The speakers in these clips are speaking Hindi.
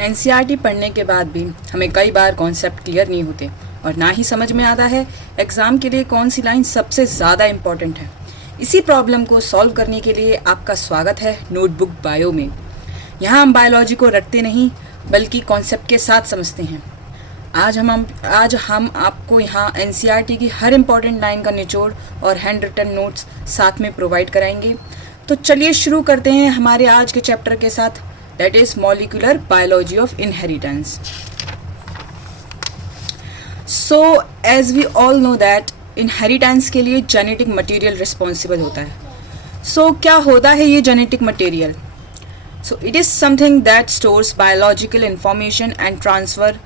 एनसीईआरटी पढ़ने के बाद भी हमें कई बार कॉन्सेप्ट क्लियर नहीं होते और ना ही समझ में आता है एग्ज़ाम के लिए कौन सी लाइन सबसे ज़्यादा इम्पॉर्टेंट है। इसी प्रॉब्लम को सॉल्व करने के लिए आपका स्वागत है नोटबुक बायो में। यहाँ हम बायोलॉजी को रटते नहीं बल्कि कॉन्सेप्ट के साथ समझते हैं। आज हम आपको यहाँ एनसीईआरटी की हर इम्पॉर्टेंट लाइन का निचोड़ और हैंड रिटन नोट्स साथ में प्रोवाइड कराएंगे। तो चलिए शुरू करते हैं हमारे आज के चैप्टर के साथ, that is molecular biology of inheritance. So as we all know that inheritance के लिए जेनेटिक मटेरियल रिस्पॉन्सिबल होता है। सो क्या होता है ये genetic material? So it is something that stores biological information and transfer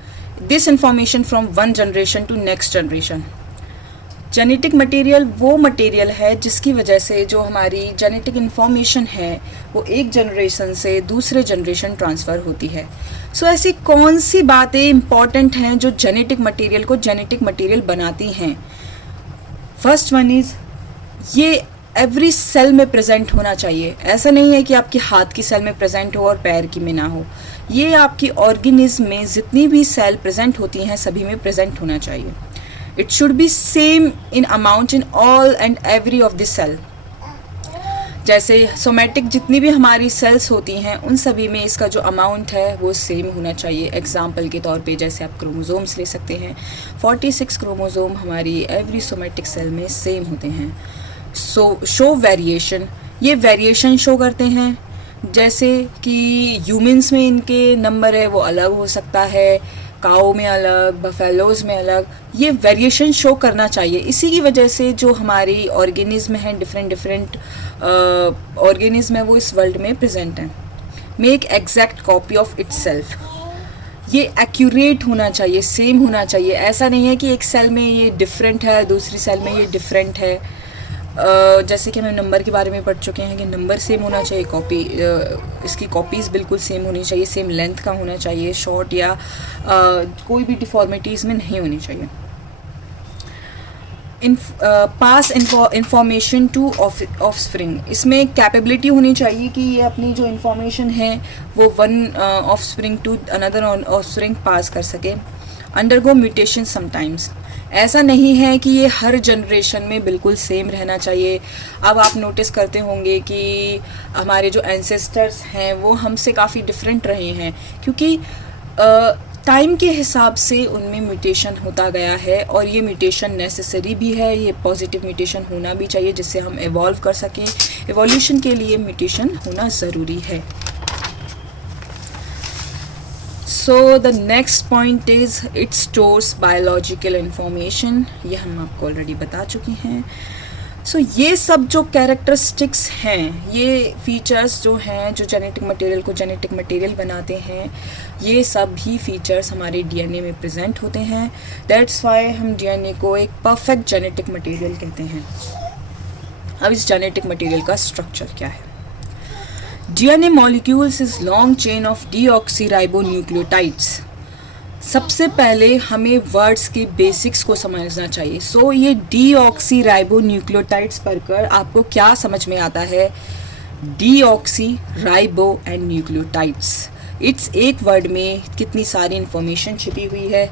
this information from one generation to next generation. Genetic material वो मटेरियल है जिसकी वजह से जो हमारी जेनेटिक इन्फॉर्मेशन है वो एक जनरेशन से दूसरे जनरेशन ट्रांसफ़र होती है। सो ऐसी कौन सी बातें इम्पॉर्टेंट हैं जो जेनेटिक मटेरियल को जेनेटिक मटेरियल बनाती हैं? फर्स्ट वन इज़ ये एवरी सेल में प्रेजेंट होना चाहिए। ऐसा नहीं है कि आपके हाथ की सेल में प्रेजेंट हो और पैर की में ना हो। ये आपकी ऑर्गेनिज्म में जितनी भी सेल प्रेजेंट होती हैं सभी में प्रेजेंट होना चाहिए। It should be same in amount in all and every of the cell। जैसे सोमेटिक जितनी भी हमारी सेल्स होती हैं उन सभी में इसका जो अमाउंट है वो सेम होना चाहिए। एग्जाम्पल के तौर पे जैसे आप क्रोमोसोम्स ले सकते हैं, 46 क्रोमोसोम हमारी एवरी सोमेटिक सेल में सेम होते हैं। शो वेरिएशन, ये वेरिएशन शो करते हैं। जैसे कि ह्यूमंस में इनके नंबर है वो अलग हो सकता है, काओ में अलग, बफेलोज़ में अलग, ये वेरिएशन शो करना चाहिए। इसी की वजह से जो हमारी ऑर्गेनिज्म हैं डिफरेंट ऑर्गेनिज्म है वो इस वर्ल्ड में प्रेजेंट हैं। Make exact copy of itself, ये एक्यूरेट होना चाहिए, सेम होना चाहिए। ऐसा नहीं है कि एक सेल में ये डिफरेंट है दूसरी सेल में ये डिफरेंट है। जैसे कि हम नंबर के बारे में पढ़ चुके हैं कि नंबर सेम होना चाहिए, इसकी कॉपीज़ बिल्कुल सेम होनी चाहिए, सेम लेंथ का होना चाहिए, शॉर्ट या कोई भी डिफॉर्मिटीज़ में नहीं होनी चाहिए। पास इंफॉर्मेशन टू ऑफस्प्रिंग, इसमें कैपेबिलिटी होनी चाहिए कि ये अपनी जो इंफॉर्मेशन है वो one offspring to another offspring pass कर सके। अंडरगो म्यूटेशन समटाइम्स, ऐसा नहीं है कि ये हर जनरेशन में बिल्कुल सेम रहना चाहिए। अब आप नोटिस करते होंगे कि हमारे जो एंसेस्टर्स हैं वो हमसे काफ़ी डिफरेंट रहे हैं क्योंकि टाइम के हिसाब से उनमें म्यूटेशन होता गया है और ये म्यूटेशन नेसेसरी भी है। ये पॉजिटिव म्यूटेशन होना भी चाहिए जिससे हम इवॉल्व कर सकें। इवोल्यूशन के लिए म्यूटेशन होना ज़रूरी है। So the next point is it stores biological information, ये हम आपको ऑलरेडी बता चुके हैं। So ये सब जो कैरेक्टरिस्टिक्स हैं, ये फीचर्स जो हैं जो जेनेटिक मटेरियल को जेनेटिक मटेरियल बनाते हैं, ये सब ही फीचर्स हमारे डीएनए में प्रेजेंट होते हैं। दैट्स वाई हम डीएनए को एक परफेक्ट जेनेटिक मटेरियल कहते हैं। अब इस जेनेटिक मटेरियल का स्ट्रक्चर क्या है? DNA molecules is long chain of deoxyribonucleotides। सबसे पहले हमें वर्ड्स की बेसिक्स को समझना चाहिए। सो ये डीऑक्सीराइबोन्यूक्लियोटाइड्स पढ़कर आपको क्या समझ में आता है? डीऑक्सीराइबो एंड न्यूक्लियोटाइड्स, इट्स एक वर्ड में कितनी सारी इंफॉर्मेशन छिपी हुई है।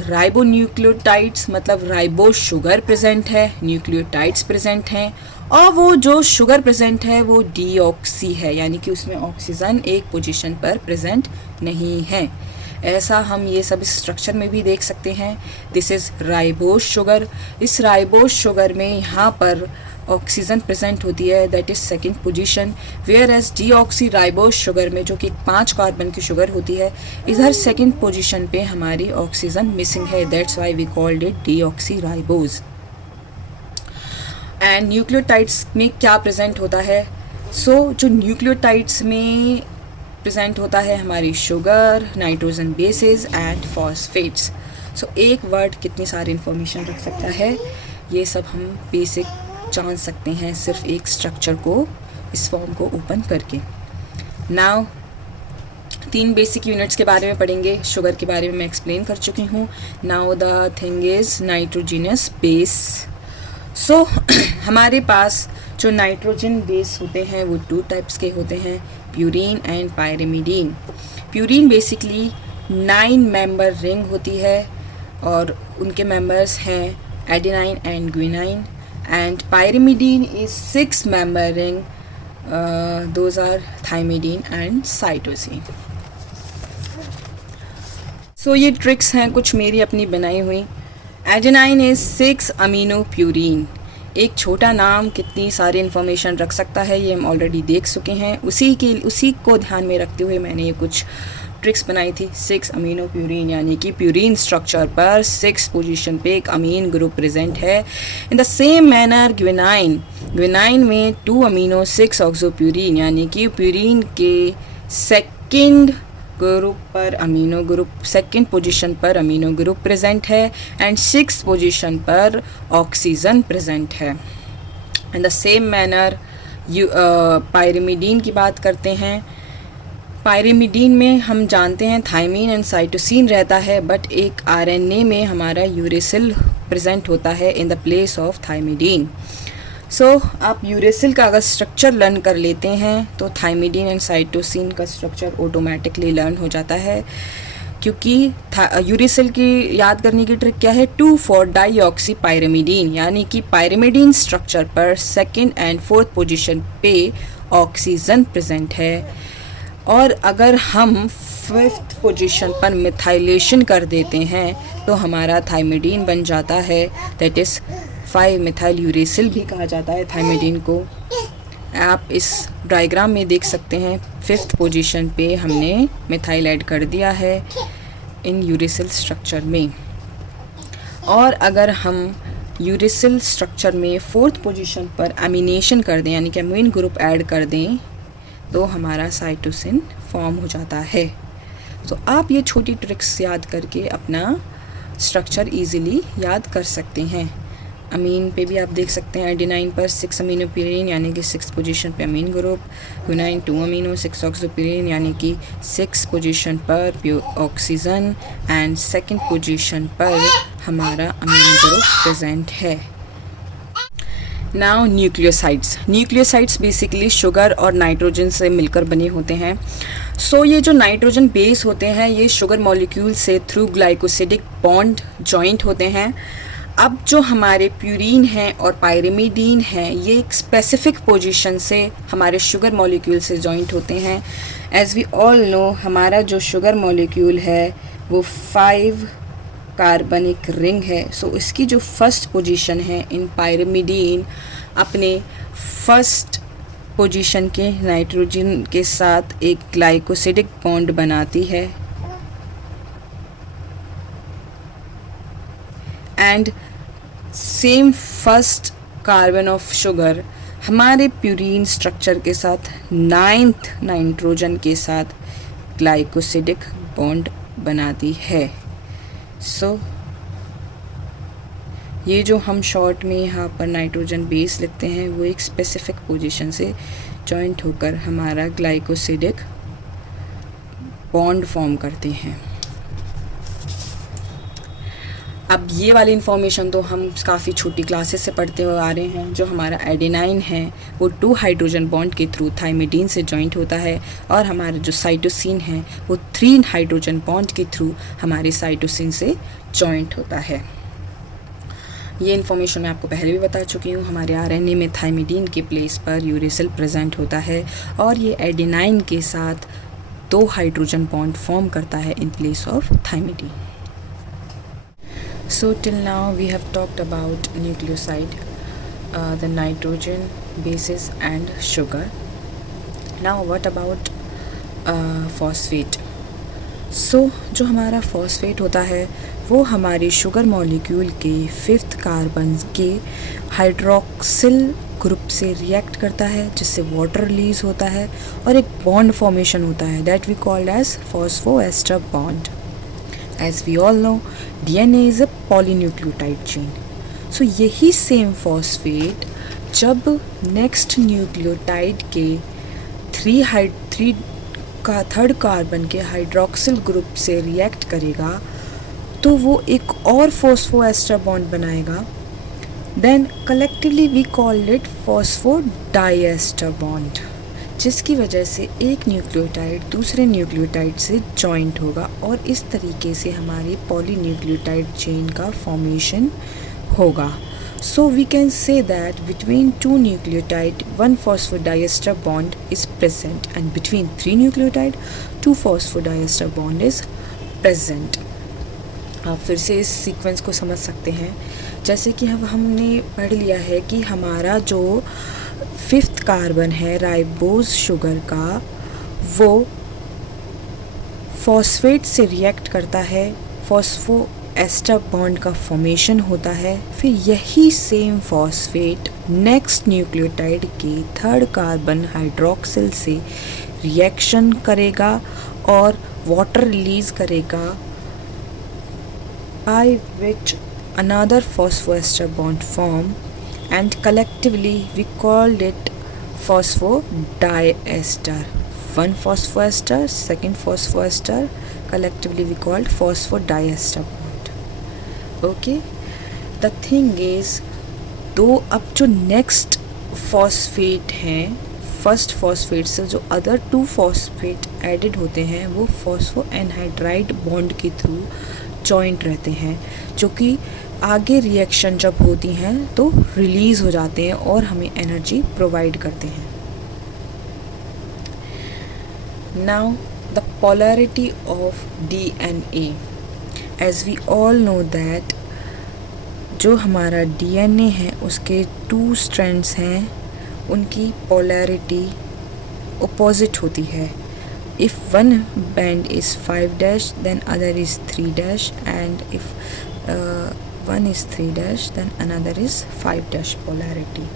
राइबोन्यूक्लियोटाइड्स मतलब राइबो शुगर प्रेजेंट है, न्यूक्लियोटाइड्स प्रेजेंट हैं और वो जो शुगर प्रेजेंट है वो डीऑक्सी है, यानी कि उसमें ऑक्सीजन एक पोजीशन पर प्रेजेंट नहीं है। ऐसा हम ये सब स्ट्रक्चर में भी देख सकते हैं। This is ribose sugar. इस राइबोस शुगर में यहाँ पर ऑक्सीजन प्रेजेंट होती है, that is second position. Where as deoxy ribose sugar में जो कि 5 कार्बन की शुगर होती है, इधर सेकेंड पोजीशन पे हमारी ऑक्सीजन मिसिंग है, that's why we called it deoxy ribose. And nucleotides में क्या प्रेजेंट होता है? सो जो न्यूक्लियोटाइड्स में प्रेजेंट होता है हमारी sugar, nitrogen bases and phosphates. So एक वर्ड कितनी सारी इंफॉर्मेशन रख सकता है, ये सब हम बेसिक जान सकते हैं सिर्फ एक स्ट्रक्चर को, इस फॉर्म को ओपन करके। नाउ 3 बेसिक यूनिट्स के बारे में पढ़ेंगे। शुगर के बारे में मैं एक्सप्लेन कर चुकी हूँ। Now the thing is nitrogenous base. So हमारे पास जो नाइट्रोजन बेस होते हैं वो 2 टाइप्स के होते हैं, purine and pyrimidine. Purine basically 9 member ring होती है और उनके मेंबर्स हैं adenine and guanine, and pyrimidine is 6 member ring, those are thymidine and cytosine. So ये ट्रिक्स हैं कुछ मेरी अपनी बनाई हुई। Adenine is 6 amino purine. एक छोटा नाम कितनी सारी इन्फॉर्मेशन रख सकता है ये हम ऑलरेडी देख चुके हैं। उसी को ध्यान में रखते हुए मैंने ये कुछ ट्रिक्स बनाई थी। 6 अमीनो प्यूरीन यानी कि प्यूरीन स्ट्रक्चर पर 6 पोजीशन पे एक अमीन ग्रुप प्रेजेंट है। In the same manner guanine में 2 अमीनो 6 ऑक्सोप्यूरीन यानी कि प्यूरीन के सेकंड ग्रुप पर अमीनो ग्रुप, सेकंड पोजीशन पर अमीनो ग्रुप प्रेजेंट है एंड 6th पोजीशन पर ऑक्सीजन प्रेजेंट है। In the same manner pyrimidine की बात करते हैं। पायरिमिडीन में हम जानते हैं थाइमीन एंड साइटोसिन रहता है, बट एक आरएनए में हमारा यूरेसिल प्रेजेंट होता है in the place of thymidine. So आप यूरेसिल का अगर स्ट्रक्चर लर्न कर लेते हैं तो थाइमिडीन एंड साइटोसिन का स्ट्रक्चर ऑटोमेटिकली लर्न हो जाता है, क्योंकि यूरेसिल की याद करने की ट्रिक क्या है, 2,4-डाईऑक्सी पायरिमिडीन यानी कि पायरिमिडीन स्ट्रक्चर पर 2nd एंड 4th पोजीशन पे ऑक्सीजन प्रेजेंट है। और अगर हम 5th पोजीशन पर मिथाइलेशन कर देते हैं तो हमारा थाइमिडीन बन जाता है, दैट इज़ 5-मिथाइल यूरेसिल भी कहा जाता है थाइमिडीन को। आप इस डायग्राम में देख सकते हैं 5th पोजीशन पे हमने मिथाइल ऐड कर दिया है इन यूरेसिल स्ट्रक्चर में। और अगर हम यूरेसिल स्ट्रक्चर में 4th पोजीशन पर अमीनेशन कर दें यानी कि अमीन ग्रुप ऐड कर दें तो हमारा साइटोसिन फॉर्म हो जाता है। तो आप ये छोटी ट्रिक्स याद करके अपना स्ट्रक्चर इजीली याद कर सकते हैं। अमीन पे भी आप देख सकते हैं एडेनाइन पर 6 अमीनो प्यूरीन यानी कि 6th पोजीशन पे अमीन ग्रुप, ग्वानिन 2 अमीनो 6 ऑक्सोप्यूरीन यानी कि 6th पोजीशन पर ऑक्सीजन एंड 2nd पोजीशन पर हमारा अमीन ग्रुप प्रेजेंट है। नाउ न्यूक्लियोसाइड्स बेसिकली शुगर और नाइट्रोजन से मिलकर बने होते हैं। सो ये जो नाइट्रोजन बेस होते हैं ये शुगर मॉलिक्यूल से थ्रू ग्लाइकोसिडिक बॉन्ड जॉइंट होते हैं। अब जो हमारे प्यूरीन हैं और पायरिमिडीन हैं ये एक स्पेसिफिक पोजीशन से हमारे शुगर मॉलिक्यूल से जॉइंट होते हैं। एज वी ऑल नो हमारा जो शुगर मॉलिक्यूल है वो 5 कार्बनिक रिंग है। सो इसकी जो फर्स्ट पोजीशन है इन पायरिमिडीन अपने फर्स्ट पोजीशन के नाइट्रोजन के साथ एक ग्लाइकोसिडिक बॉन्ड बनाती है and same first carbon of sugar हमारे प्यूरीन स्ट्रक्चर के साथ 9th नाइट्रोजन के साथ ग्लाइकोसिडिक बॉन्ड बनाती है। सो ये जो हम शॉर्ट में यहाँ पर नाइट्रोजन बेस लिखते हैं वो एक स्पेसिफिक पोजीशन से जॉइंट होकर हमारा ग्लाइकोसिडिक बॉन्ड फॉर्म करते हैं। अब ये वाली इन्फॉर्मेशन तो हम काफ़ी छोटी क्लासेस से पढ़ते हुए आ रहे हैं। जो हमारा एडेनाइन है वो 2 हाइड्रोजन बॉन्ड के थ्रू थाइमिडीन से जॉइंट होता है और हमारा जो साइटोसिन है वो 3 हाइड्रोजन बॉन्ड के थ्रू हमारे साइटोसिन से जॉइंट होता है। ये इन्फॉर्मेशन मैं आपको पहले भी बता चुकी हूँ। हमारे आरएनए में थाइमिडीन के प्लेस पर यूरेसिल प्रेजेंट होता है और ये एडेनाइन के साथ 2 हाइड्रोजन बॉन्ड फॉर्म करता है in place of thymidine. So till now we have talked about nucleoside, the nitrogen, bases and sugar. Now what about phosphate? So जो हमारा phosphate होता है वो हमारे शुगर मॉलिक्यूल के 5th कार्बन के हाइड्रोक्सिल ग्रुप से रिएक्ट करता है जिससे वाटर रिलीज होता है और एक बॉन्ड फॉर्मेशन होता है that we called as phosphoester bond. As we all know, DNA is a polynucleotide chain. So यही सेम फॉस्फेट जब नेक्स्ट न्यूक्लियोटाइड के 3rd कार्बन के हाइड्रोक्सिल ग्रुप से रिएक्ट करेगा तो वो एक और फॉस्फोएस्टर बॉन्ड बनाएगा। Then collectively we call it phosphodiester bond. जिसकी वजह से एक न्यूक्लियोटाइड दूसरे न्यूक्लियोटाइड से जॉइंट होगा और इस तरीके से हमारी पॉलीन्यूक्लियोटाइड चेन का फॉर्मेशन होगा. So we can say that between two nucleotide, one phosphodiester bond is present, and between three nucleotide, two phosphodiester bond is present. आप फिर से इस सीक्वेंस को समझ सकते हैं. जैसे कि हमने पढ़ लिया है कि हमारा जो 5th कार्बन है राइबोज शुगर का, वो फॉस्फेट से रिएक्ट करता है, फॉस्फो एस्टर बॉन्ड का फॉर्मेशन होता है. फिर यही सेम फॉस्फेट नेक्स्ट न्यूक्लियोटाइड के 3rd कार्बन हाइड्रोक्सिल से रिएक्शन करेगा और वाटर रिलीज करेगा, by which another phosphoester bond form, and collectively we called it phosphodiester. One phosphoester, second phosphoester, collectively we called phosphodiester bond. Okay, the thing is, दो अब जो नेक्स्ट फॉस्फेट हैं, फर्स्ट फॉस्फेट से जो अदर 2 फॉस्फेट एडेड होते हैं, वो फॉस्फो एनहाइड्राइड बॉन्ड के थ्रू जॉइंट रहते हैं, जो कि आगे रिएक्शन जब होती हैं तो रिलीज़ हो जाते हैं और हमें एनर्जी प्रोवाइड करते हैं. Now the polarity of DNA. As we all know that जो हमारा DNA है उसके 2 स्ट्रैंड्स हैं, उनकी पोलैरिटी अपोजिट होती है. If one band is 5' then other is 3', and if one is 3' then another is 5' polarity.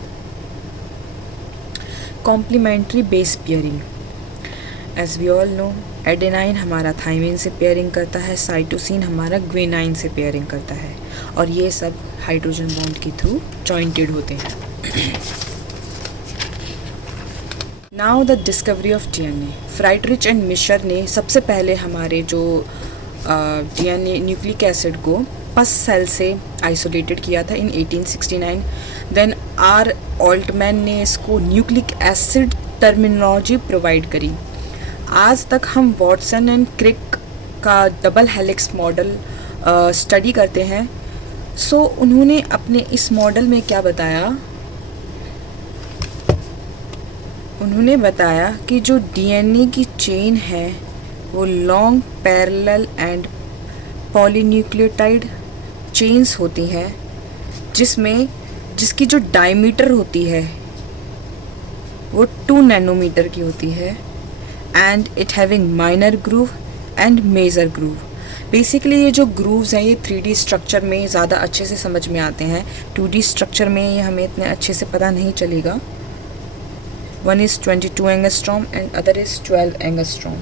Complementary base pairing. As we all know, adenine हमारा थाइमिन से पेयरिंग करता है, साइटोसिन हमारा ग्वेनाइन से पेयरिंग करता है, और ये सब हाइड्रोजन बॉन्ड के थ्रू जॉइंटेड होते हैं. Now the discovery of DNA. Friedrich and Miescher ने सबसे पहले हमारे जो DNA न्यूक्लिक एसिड को पस सेल से आइसोलेटेड किया था इन 1869. देन आर ऑल्टमैन ने इसको न्यूक्लिक एसिड टर्मिनोलॉजी प्रोवाइड करी. आज तक हम वॉटसन एंड क्रिक का डबल हेलिक्स मॉडल स्टडी करते हैं. सो उन्होंने अपने इस मॉडल में क्या बताया, उन्होंने बताया कि जो DNA की चेन है वो long parallel and polynucleotide chains होती हैं, जिसकी जो डायमीटर होती है वो 2 नैनोमीटर की होती है, and it having minor groove and major groove. Basically ये जो ग्रूव्स हैं ये 3D स्ट्रक्चर में ज़्यादा अच्छे से समझ में आते हैं. 2D स्ट्रक्चर में ये हमें इतने अच्छे से पता नहीं चलेगा. One is 22 angstrom and other is 12 angstrom.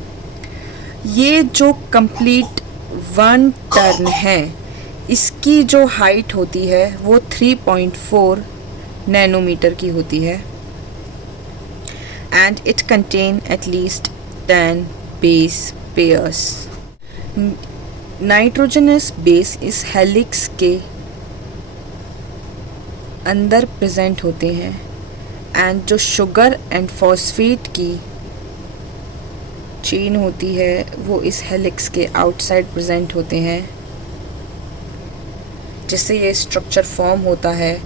ये जो कंप्लीट 1 टर्न है, इसकी जो हाइट होती है वो 3.4 नैनोमीटर की होती है, and it contain at least 10 base pairs. Nitrogenous base इस हेलिक्स के अंदर प्रेजेंट होते हैं, एंड जो शुगर एंड फॉस्फेट की चेन होती है वो इस हेलिक्स के आउटसाइड प्रेजेंट होते हैं, जिससे ये स्ट्रक्चर फॉर्म होता है.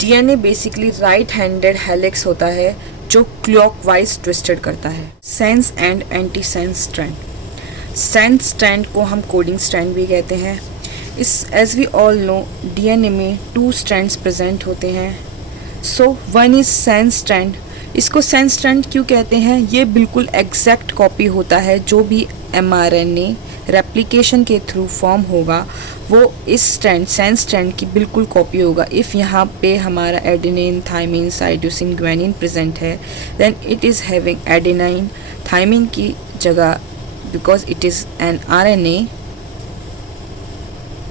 DNA basically right handed helix होता है जो क्लॉकवाइज ट्विस्टेड करता है. Sense and anti sense strand. Sense strand को हम कोडिंग स्ट्रैंड भी कहते हैं. As we all know DNA में 2 स्ट्रैंड्स प्रेजेंट होते हैं. So one is sense strand. इसको सेंस स्ट्रैंड क्यों कहते हैं, ये बिल्कुल एग्जैक्ट कॉपी होता है जो भी mRNA रेप्लिकेशन के थ्रू फॉर्म होगा वो इस स्ट्रैंड सेंस स्ट्रैंड की बिल्कुल कॉपी होगा. इफ़ यहाँ पे हमारा adenine, thymine, cytosine, guanine present है, then it is having adenine thymine की जगह, because it is an RNA.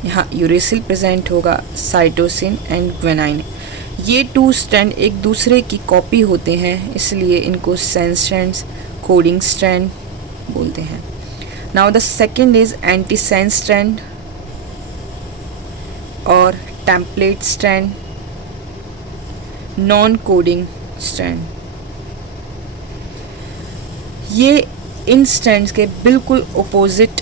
यहाँ यूरेसिल प्रेजेंट होगा, साइटोसिन एंड ग्वानिन. ये 2 स्ट्रैंड एक दूसरे की कॉपी होते हैं, इसलिए इनको सेंस स्ट्रैंड्स, कोडिंग स्ट्रैंड बोलते हैं. Now the second is anti sense strand और template strand, non coding strand. ये इन स्ट्रैंड्स के बिल्कुल ओपोजिट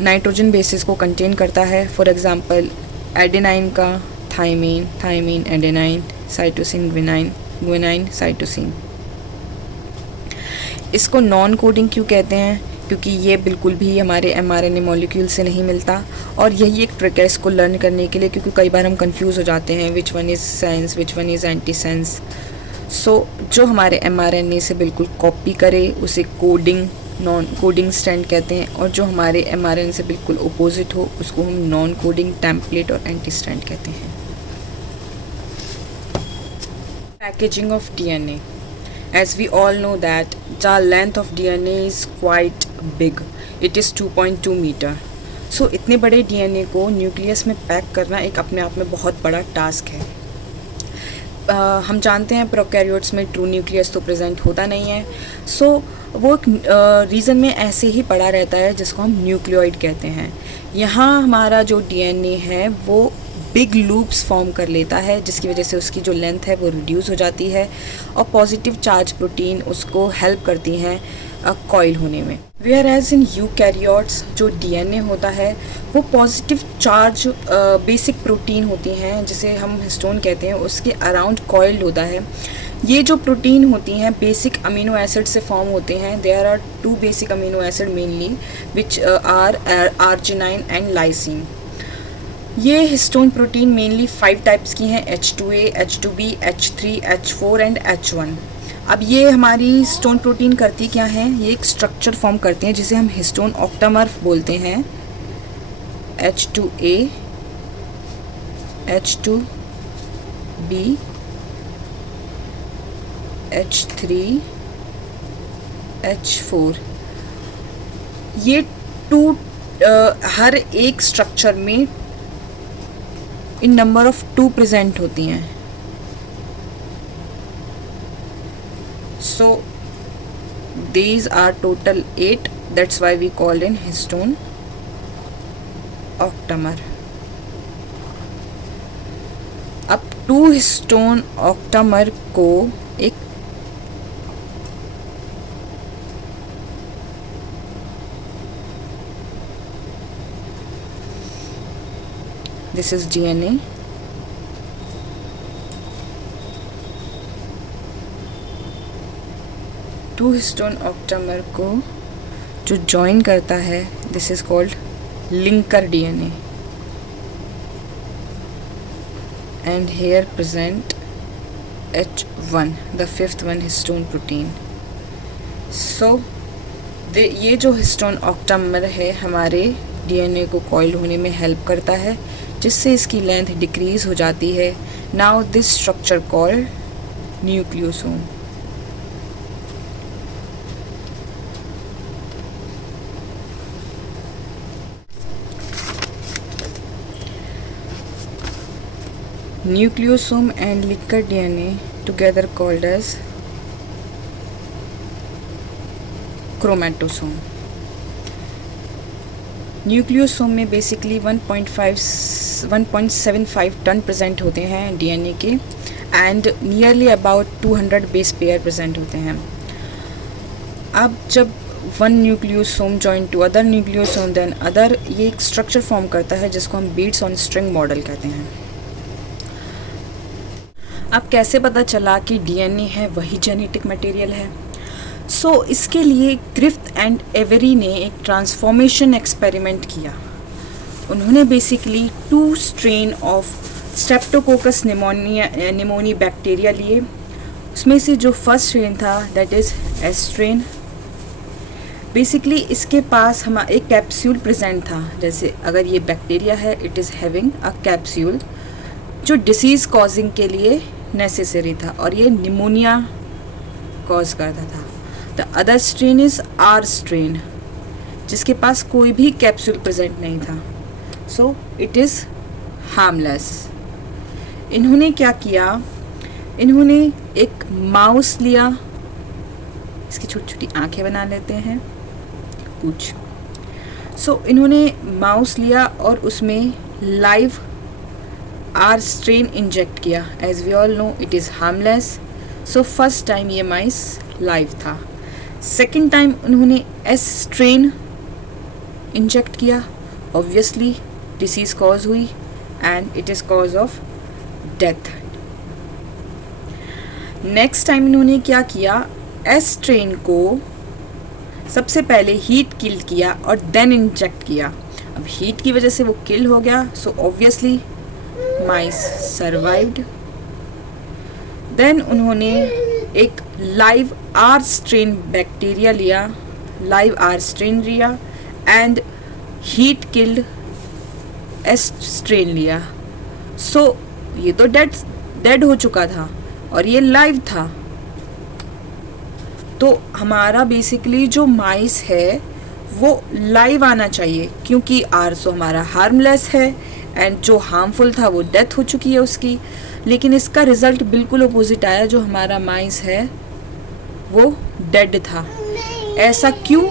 नाइट्रोजन बेसिस को कंटेन करता है। फॉर एग्जांपल एडेनाइन का thymine, thymine adenine, cytosine guanine, guanine cytosine. इसको नॉन कोडिंग क्यों कहते हैं? क्योंकि ये बिल्कुल भी हमारे एमआरएनए मॉलिक्यूल से नहीं मिलता, और यही एक ट्रिक है इसको लर्न करने के लिए, क्योंकि कई बार हम कंफ्यूज हो जाते हैं which one is sense, which one is anti sense. So जो हमारे एमआरएनए से बिल्कुल कॉपी करे उसे कोडिंग, नॉन कोडिंग स्ट्रैंड कहते हैं, और जो हमारे एमआरएनए से बिल्कुल अपोजिट हो उसको हम नॉन कोडिंग, टेम्पलेट और एंटी स्ट्रैंड कहते हैं। Packaging of DNA, as we all know that the length of DNA is quite big, it is 2.2 meter. So इतने बड़े DNA को न्यूक्लियस में पैक करना एक अपने आप में बहुत बड़ा टास्क है। हम जानते हैं प्रोकैरियोट्स में ट्रू न्यूक्लियस तो प्रेजेंट होता नहीं है, सो वो रीज़न में ऐसे ही पड़ा रहता है जिसको हम न्यूक्लियोइड कहते हैं। यहाँ हमारा जो DNA है वो बिग लूप्स फॉर्म कर लेता है, जिसकी वजह से उसकी जो लेंथ है वो रिड्यूस हो जाती है, और पॉजिटिव चार्ज प्रोटीन उसको हेल्प करती हैं कॉइल होने में। वेयर एज इन यूकैरियोट्स जो डीएनए होता है वो पॉजिटिव चार्ज बेसिक प्रोटीन होती हैं, जिसे हम हिस्टोन कहते हैं, उसके अराउंड कॉइल्ड होता है। ये जो प्रोटीन होती हैं बेसिक अमीनो एसिड से फॉर्म होते हैं। There are 2 basic amino acid mainly which are arginine and lysine. ये हिस्टोन प्रोटीन मेनली 5 टाइप्स की हैं, H2A, H2B, H3, H4 and H1। अब ये हमारी हिस्टोन प्रोटीन करती क्या हैं? ये एक स्ट्रक्चर फॉर्म करते हैं जिसे हम हिस्टोन ऑक्टामर बोलते हैं। H2A, H2B, H3, H4। ये 2 हर एक स्ट्रक्चर में इन नंबर ऑफ 2 प्रेजेंट होती हैं। सो these are total 8, that's why we call in histone octamer. अब 2 हिस्टोन ऑक्टामर को एक this is DNA, to histone octamer को जो जॉइन करता है this is called linker DNA, and here present H1, the 5th one histone protein. So ये जो हिस्टोन ऑक्टामर है हमारे DNA को कॉइल होने में हेल्प करता है, जिससे इसकी लेंथ डिक्रीज हो जाती है। Now this structure called nucleosome. Nucleosome and linked DNA together called as chromatosome. Nucleosome में बेसिकली 1.75 टन प्रेजेंट होते हैं डीएनए के, and nearly about 200 base pair present होते हैं। अब जब one nucleosome join to other nucleosome then other, ये एक स्ट्रक्चर फॉर्म करता है जिसको हम बीट्स ऑन स्ट्रिंग मॉडल कहते हैं। अब कैसे पता चला कि डीएनए है वही जेनेटिक मटेरियल है? सो इसके लिए ग्रिफ्थ एंड एवरी ने एक ट्रांसफॉर्मेशन एक्सपेरिमेंट किया। उन्होंने basically 2 strain of Streptococcus pneumoniae bacteria लिए। उसमें से जो फर्स्ट स्ट्रेन था that is S strain. Basically इसके पास हम एक कैप्सूल प्रेजेंट था, जैसे अगर ये बैक्टीरिया है it is having a capsule जो डिसीज़ कॉजिंग के लिए नेसेसरी था, और ये निमोनिया कॉज करता था। The other strain is R strain जिसके पास कोई भी कैप्सूल प्रेजेंट नहीं था, सो इट इज़ हार्मलेस। इन्होंने क्या किया, इन्होंने एक माउस लिया, इसकी छोटी छोटी आंखें बना लेते हैं कुछ। सो इन्होंने माउस लिया और उसमें लाइव आर स्ट्रेन इंजेक्ट किया। As we all know it is harmless, so first time ये माइस लाइव था। सेकेंड टाइम उन्होंने एस स्ट्रेन इंजेक्ट किया, ऑब्वियसली डिसीज कॉज हुई and it is cause of death. Next time इन्होंने क्या किया, एस स्ट्रेन को सबसे पहले हीट किल किया और देन इंजेक्ट किया। अब हीट की वजह से वो किल हो गया, सो ऑब्वियसली माइस सर्वाइव्ड। देन उन्होंने एक लाइव आर स्ट्रेन बैक्टीरिया लिया, लाइव आर स्ट्रेन लिया and heat killed S strain लिया। सो ये तो डेड हो चुका था और ये लाइव था। तो हमारा बेसिकली जो माइस है वो लाइव आना चाहिए, क्योंकि आरसो हमारा हार्मलेस है एंड जो हार्मफुल था वो डेथ हो चुकी है उसकी। लेकिन इसका रिजल्ट बिल्कुल अपोजिट आया, जो हमारा माइस है वो डेड था। ऐसा क्यों?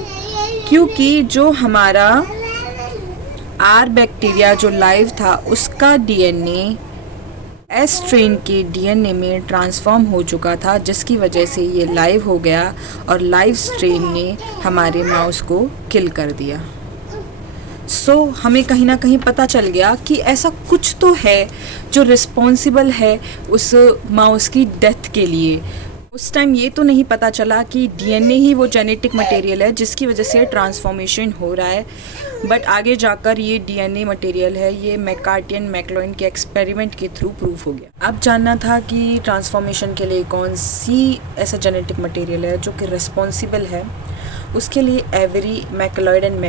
क्योंकि जो हमारा आर बैक्टीरिया जो लाइव था उसका डीएनए एस स्ट्रेन के डीएनए में ट्रांसफॉर्म हो चुका था, जिसकी वजह से ये लाइव हो गया और लाइव स्ट्रेन ने हमारे माउस को किल कर दिया। सो हमें कहीं ना कहीं पता चल गया कि ऐसा कुछ तो है जो रिस्पॉन्सिबल है उस माउस की डेथ के लिए। उस टाइम ये तो नहीं पता चला कि डीएनए ही वो जेनेटिक मटेरियल है जिसकी वजह से ट्रांसफॉर्मेशन हो रहा है, बट आगे जाकर ये डीएनए मटेरियल है, ये मैकार्टी एंड मैक्लोइन के एक्सपेरिमेंट के थ्रू प्रूफ हो गया। अब जानना था कि ट्रांसफॉर्मेशन के लिए कौन सी ऐसा जेनेटिक मटेरियल है जो कि रिस्पॉन्सिबल है। उसके लिए every McLeod and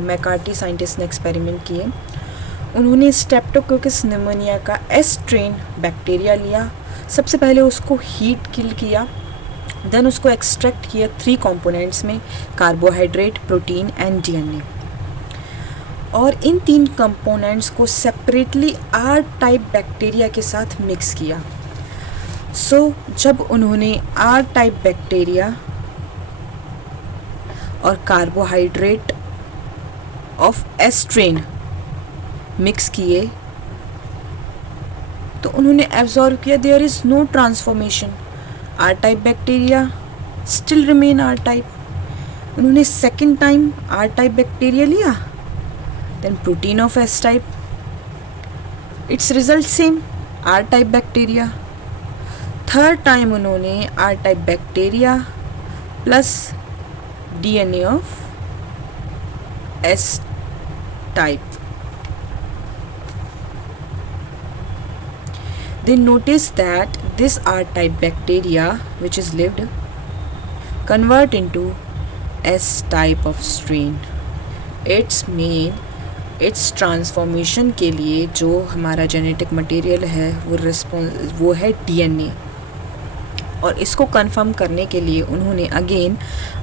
McCarthy scientist ने एक्सपेरिमेंट किए। उन्होंने स्ट्रेप्टोकोकस निमोनिया का एस स्ट्रेन बैक्टीरिया लिया, सबसे पहले उसको हीट किल किया, देन उसको एक्सट्रैक्ट किया 3 कंपोनेंट्स में, कार्बोहाइड्रेट, प्रोटीन एंड डीएनए। और इन 3 कंपोनेंट्स को सेपरेटली आर टाइप बैक्टीरिया के साथ मिक्स किया। सो जब उन्होंने आर टाइप बैक्टीरिया और carbohydrate of S strain mix किए तो उन्होंने एब्जॉर्व किया there is no transformation, R type bacteria still remain R type. उन्होंने second time R type bacteria लिया, then protein of S type, it's result same, R type bacteria. Third time उन्होंने R type bacteria plus DNA of S type. They noticed that this R-type bacteria, which is lived, convert into S-type of strain. Its transformation के लिए जो हमारा जेनेटिक मटेरियल है वो है डीएनए, और इसको कंफर्म करने के लिए उन्होंने अगेन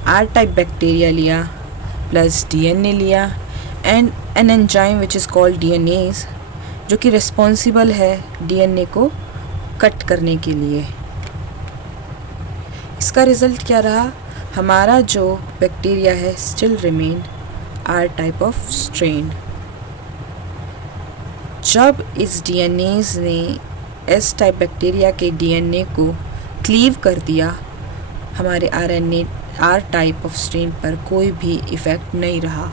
R-type बैक्टीरिया लिया प्लस डीएनए लिया and an enzyme which is called DNAs, जो कि रिस्पॉन्सिबल है डीएनए को कट करने के लिए। इसका रिज़ल्ट क्या रहा, हमारा जो बैक्टीरिया है still remain R type of strain. जब इस डीएनएज ने एस टाइप बैक्टीरिया के डीएनए को क्लीव कर दिया, हमारे RNA R type of strain पर कोई भी इफ़ेक्ट नहीं रहा।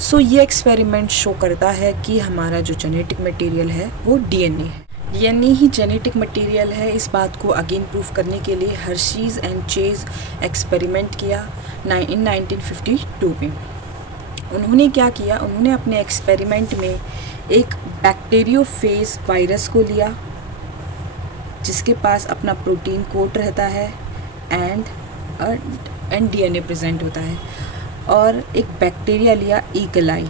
सो ये एक्सपेरिमेंट शो करता है कि हमारा जो जेनेटिक मटेरियल है वो डीएनए है। डीएनए ही जेनेटिक मटेरियल है, इस बात को अगेन प्रूफ करने के लिए हर्शीज़ एंड चेज एक्सपेरिमेंट किया इन 1952 में। उन्होंने क्या किया, उन्होंने अपने एक्सपेरिमेंट में एक बैक्टीरियोफेज वायरस को लिया जिसके पास अपना प्रोटीन कोट रहता है एंड डीएनए प्रेजेंट होता है, और एक बैक्टीरिया लिया ईकोलाई।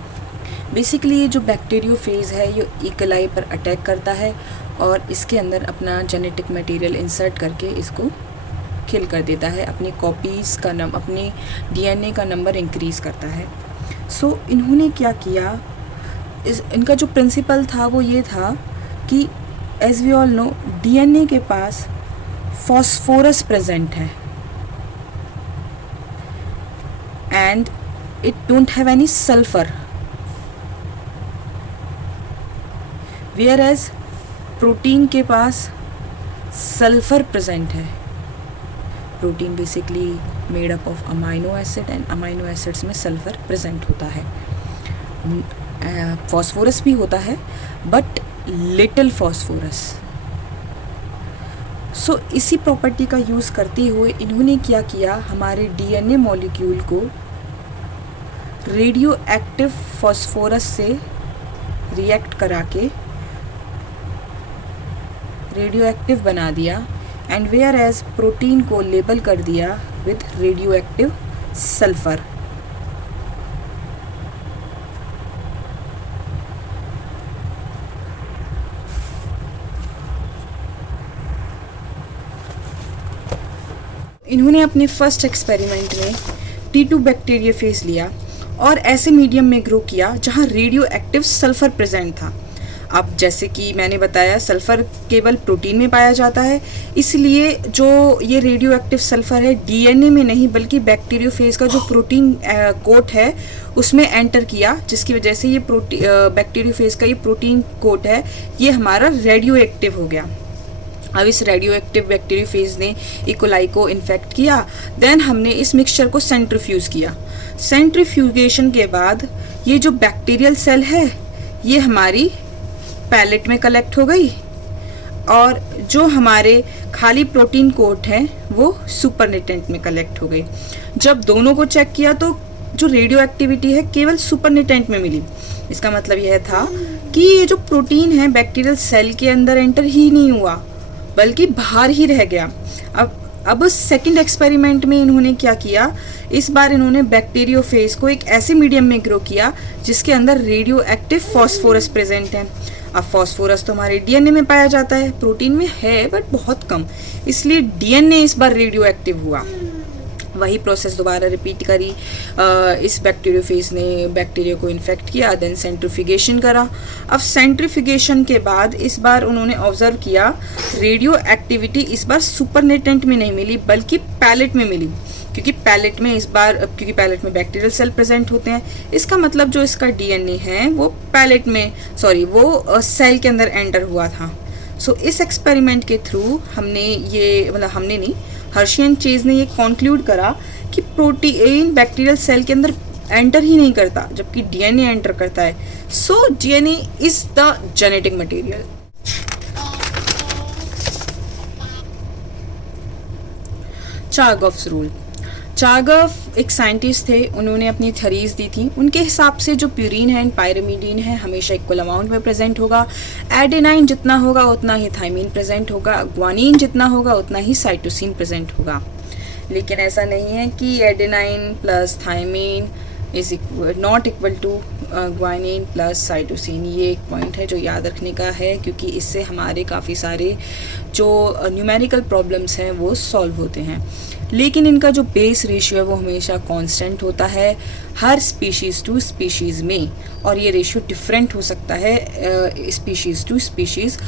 बेसिकली ये जो बैक्टीरियोफेज है ये ईकोलाई पर अटैक करता है और इसके अंदर अपना जेनेटिक मटेरियल इंसर्ट करके इसको किल कर देता है, अपनी कॉपीज़ का अपने डीएनए का नंबर इंक्रीज़ करता है। सो इन्होंने क्या किया, इनका जो प्रिंसिपल था वो ये था कि as we all know DNA के पास फॉस्फोरस प्रेजेंट है and it don't have any sulfur, whereas protein के पास सल्फर प्रेजेंट है। Protein basically made up of amino acid and amino acids में सल्फर प्रेजेंट होता है. फॉस्फोरस भी होता है बट लिटिल फॉस्फोरस. सो इसी प्रॉपर्टी का यूज़ करते हुए इन्होंने क्या किया, हमारे डीएनए मॉलिक्यूल को रेडियो एक्टिव फॉस्फोरस से रिएक्ट करा के रेडियो एक्टिव बना दिया एंड वेयर एज प्रोटीन को लेबल कर दिया विद रेडियो एक्टिव सल्फर. इन्होंने अपने फर्स्ट एक्सपेरिमेंट में T2 बैक्टीरियोफेज लिया और ऐसे मीडियम में ग्रो किया जहां रेडियो एक्टिव सल्फ़र प्रेजेंट था. अब जैसे कि मैंने बताया सल्फ़र केवल प्रोटीन में पाया जाता है, इसलिए जो ये रेडियो एक्टिव सल्फ़र है डीएनए में नहीं बल्कि बैक्टीरियोफेज का जो प्रोटीन कोट है उसमें एंटर किया, जिसकी वजह से ये बैक्टीरियोफेज का ये प्रोटीन कोट है ये हमारा रेडियो एक्टिव हो गया. अब इस रेडियो एक्टिव बैक्टीरियोफेज ने इकोलाई को इन्फेक्ट किया. देन हमने इस मिक्सचर को सेंट्रीफ्यूज किया. सेंट्रीफ्यूगेशन के बाद ये जो बैक्टीरियल सेल है ये हमारी पैलेट में कलेक्ट हो गई और जो हमारे खाली प्रोटीन कोट हैं वो सुपरनेटेंट में कलेक्ट हो गई. जब दोनों को चेक किया तो जो रेडियो एक्टिविटी है केवल सुपरनेटेंट में मिली. इसका मतलब यह था कि ये जो प्रोटीन है बैक्टीरियल सेल के अंदर एंटर ही नहीं हुआ बल्कि बाहर ही रह गया. अब सेकंड एक्सपेरिमेंट में इन्होंने क्या किया, इस बार इन्होंने बैक्टीरियोफेज को एक ऐसे मीडियम में ग्रो किया जिसके अंदर रेडियो एक्टिव फॉस्फोरस प्रेजेंट है. अब फॉस्फोरस तो हमारे डीएनए में पाया जाता है, प्रोटीन में है बट बहुत कम, इसलिए डीएनए इस बार रेडियो एक्टिव हुआ. वही प्रोसेस दोबारा रिपीट करी. इस बैक्टीरियोफेज ने बैक्टीरिया को इन्फेक्ट किया, देन सेंट्रीफ्यूगेशन करा. अब सेंट्रीफ्यूगेशन के बाद इस बार उन्होंने ऑब्जर्व किया रेडियो एक्टिविटी इस बार सुपरनेटेंट में नहीं मिली बल्कि पैलेट में मिली, क्योंकि पैलेट में बैक्टीरियल सेल प्रेजेंट होते हैं. इसका मतलब जो इसका डीएनए है वो वो सेल के अंदर एंटर हुआ था. सो इस एक्सपेरिमेंट के थ्रू हर्शी एंड चेज ने ये कॉन्क्लूड करा कि प्रोटीन बैक्टीरियल सेल के अंदर एंटर ही नहीं करता जबकि डीएनए एंटर करता है. So DNA is the genetic material. Chargaff's rule. Chargaff एक साइंटिस्ट थे, उन्होंने अपनी थ्योरीज दी थी. उनके हिसाब से जो प्यूरिन है एंड पायरिमिडीन है हमेशा इक्वल अमाउंट में प्रेजेंट होगा. एडेनाइन जितना होगा उतना ही थायमीन प्रेजेंट होगा. ग्वानिन जितना होगा उतना ही साइटोसिन प्रेजेंट होगा. लेकिन ऐसा नहीं है कि adenine plus thymine is not equal to guanine plus cytosine. ये एक पॉइंट है जो याद रखने का है, क्योंकि इससे हमारे काफ़ी सारे जो न्यूमेरिकल प्रॉब्लम्स हैं वो सॉल्व होते हैं. लेकिन इनका जो बेस रेशियो है वो हमेशा कांस्टेंट होता है हर स्पीशीज़ टू स्पीशीज़ में, और ये रेशियो डिफरेंट हो सकता है स्पीशीज़ टू स्पीशीज़.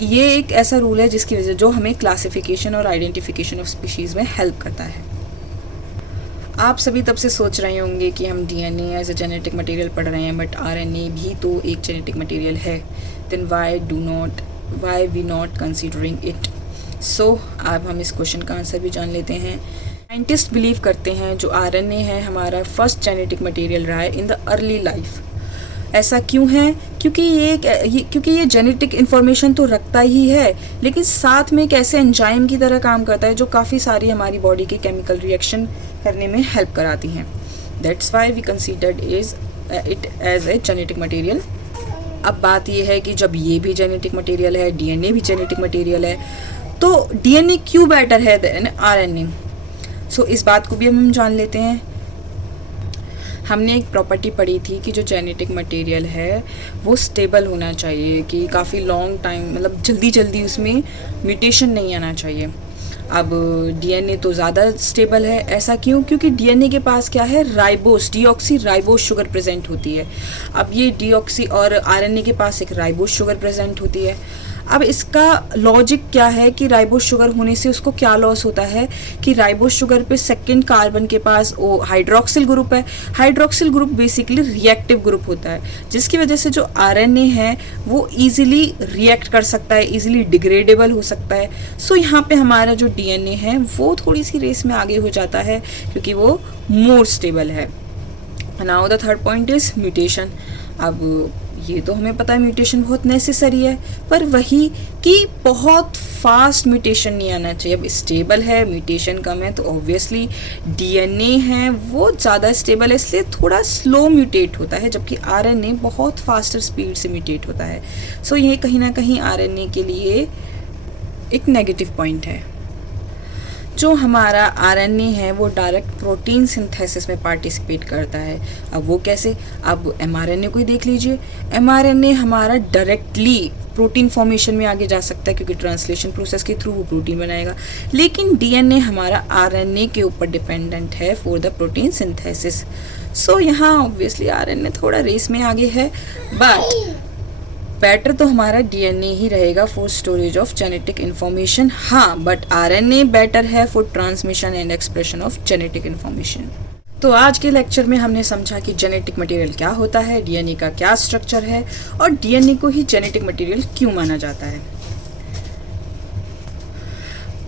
ये एक ऐसा रूल है जिसकी वजह जो हमें क्लासिफिकेशन और आइडेंटिफिकेशन ऑफ स्पीशीज़ में हेल्प करता है. आप सभी तब से सोच रहे होंगे कि हम DNA as a genetic material पढ़ रहे हैं, बट आरएनए भी तो एक जेनेटिक मटेरियल है. Then why we not considering it. So अब हम इस क्वेश्चन का आंसर भी जान लेते हैं. साइंटिस्ट बिलीव करते हैं जो आरएनए है हमारा फर्स्ट जेनेटिक मटेरियल रहा है इन द अर्ली लाइफ. ऐसा क्यों है? क्योंकि ये जेनेटिक इन्फॉर्मेशन तो रखता ही है, लेकिन साथ में एक ऐसे एंजाइम की तरह काम करता है जो काफ़ी सारी हमारी बॉडी के केमिकल रिएक्शन करने में हेल्प कराती हैं. That's why we considered it as a genetic material. अब बात ये है कि जब ये भी जेनेटिक मटेरियल है, डीएनए भी जेनेटिक मटेरियल है, तो डीएनए क्यों बेटर है देन आरएनए? सो इस बात को भी हम जान लेते हैं. हमने एक प्रॉपर्टी पढ़ी थी कि जो जेनेटिक मटेरियल है वो स्टेबल होना चाहिए, कि काफ़ी लॉन्ग टाइम मतलब जल्दी उसमें म्यूटेशन नहीं आना चाहिए. अब डीएनए तो ज़्यादा स्टेबल है. ऐसा क्यों? क्योंकि डीएनए के पास क्या है, डीऑक्सी राइबोस शुगर प्रेजेंट होती है. अब ये डीऑक्सी और आरएनए के पास एक राइबोस शुगर प्रेजेंट होती है. अब इसका लॉजिक क्या है कि राइबोस शुगर होने से उसको क्या लॉस होता है कि राइबोस शुगर पे सेकंड कार्बन के पास वो हाइड्रोक्सिल ग्रुप है। Hydroxyl group basically reactive group होता है, जिसकी वजह से जो आरएनए है वो इजीली रिएक्ट कर सकता है, इजीली डिग्रेडेबल हो सकता है। सो यहाँ पे हमारा जो डीएनए है वो थोड़ी सी रेस में आगे हो जाता है क्योंकि वो मोर स्टेबल है। Now the third point is mutation. अब ये तो हमें पता है म्यूटेशन बहुत नेसेसरी है, पर वही कि बहुत फास्ट म्यूटेशन नहीं आना चाहिए। अब स्टेबल है, म्यूटेशन कम है, तो ऑब्वियसली डीएनए है वो ज़्यादा स्टेबल है, इसलिए थोड़ा स्लो म्यूटेट होता है, जबकि आरएनए बहुत फास्टर स्पीड से म्यूटेट होता है। सो ये कहीं ना कहीं आरएनए के लिए एक नेगेटिव पॉइंट है। जो हमारा आरएनए है वो डायरेक्ट प्रोटीन सिंथेसिस में पार्टिसिपेट करता है। अब वो कैसे? अब एमआरएनए को ही देख लीजिए। एमआरएनए हमारा डायरेक्टली प्रोटीन फॉर्मेशन में आगे जा सकता है क्योंकि ट्रांसलेशन प्रोसेस के थ्रू वो प्रोटीन बनाएगा, लेकिन डीएनए हमारा आरएनए के ऊपर डिपेंडेंट है फॉर द प्रोटीन सिंथेसिस। सो यहाँ ऑब्वियसली आरएनए थोड़ा रेस में आगे है, बट बेटर तो हमारा डीएनए ही रहेगा for storage of genetic information. हाँ, बट आरएनए बेटर है for transmission and expression of genetic information. तो आज के लेक्चर में हमने समझा कि जेनेटिक मटेरियल क्या होता है, डीएनए का क्या स्ट्रक्चर है और डीएनए को ही जेनेटिक मटेरियल क्यों माना जाता है।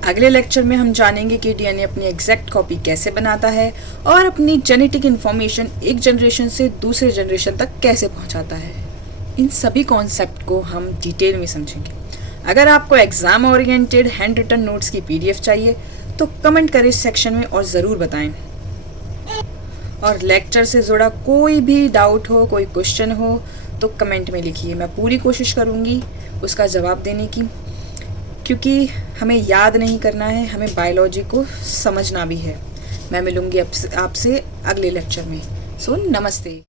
अगले लेक्चर में हम जानेंगे कि डीएनए अपनी एग्जैक्ट कॉपी कैसे बनाता है और अपनी जेनेटिक इन्फॉर्मेशन एक जनरेशन से दूसरे जनरेशन तक कैसे पहुंचाता है। इन सभी कॉन्सेप्ट को हम डिटेल में समझेंगे। अगर आपको exam oriented handwritten notes की पीडीएफ चाहिए तो कमेंट करें सेक्शन में और ज़रूर बताएं। और लेक्चर से जुड़ा कोई भी डाउट हो, कोई क्वेश्चन हो तो कमेंट में लिखिए, मैं पूरी कोशिश करूँगी उसका जवाब देने की, क्योंकि हमें याद नहीं करना है, हमें बायोलॉजी को समझना भी है। मैं मिलूँगी आपसे अगले लेक्चर में। सो नमस्ते।